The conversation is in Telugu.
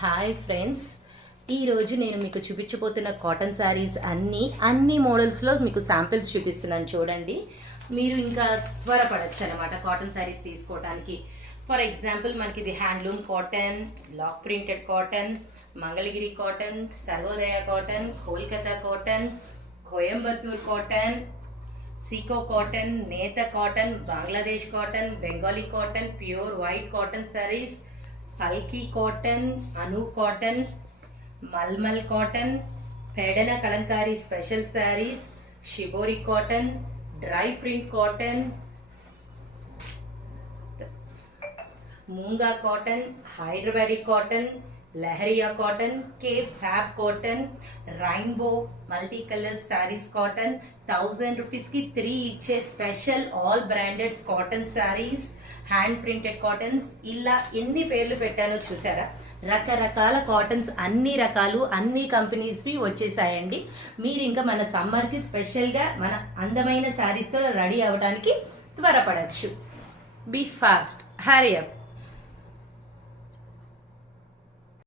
హాయ్ ఫ్రెండ్స్, ఈరోజు నేను మీకు చూపించబోతున్న కాటన్ శారీస్ అన్ని మోడల్స్లో మీకు శాంపిల్స్ చూపిస్తున్నాను. చూడండి, మీరు ఇంకా త్వరపడచ్చు అనమాట కాటన్ శారీస్ తీసుకోవడానికి. ఫర్ ఎగ్జాంపుల్, మనకి ఇది handloom cotton, block printed cotton, Mangalagiri cotton, Sarvodaya cotton, Kolkata cotton, Coimbatore cotton, సీకో కాటన్, నేత cotton, Bangladesh cotton, Bengali cotton, pure white cotton saris, పల్కీ కాటన్, అను cotton, mulmul cotton, Pedana Kalamkari special saris, shibori cotton, dry print cotton, Moonga cotton, Hyderabadi cotton, Leheriya cotton, K fab cotton, rainbow multi colour saris cotton, 1000 రూపీస్కి 3 ఇచ్చే special all branded cotton saris, hand printed cottons. ఇలా ఎన్ని పేర్లు పెట్టానో చూసారా? రకరకాల కాటన్స్, అన్ని రకాలు, అన్ని కంపెనీస్వి వచ్చేసాయండి. మీరు ఇంకా మన సమ్మర్కి స్పెషల్గా మన అందమైన శారీస్తో రెడీ అవ్వడానికి త్వరపడచ్చు. Be fast, hurry up.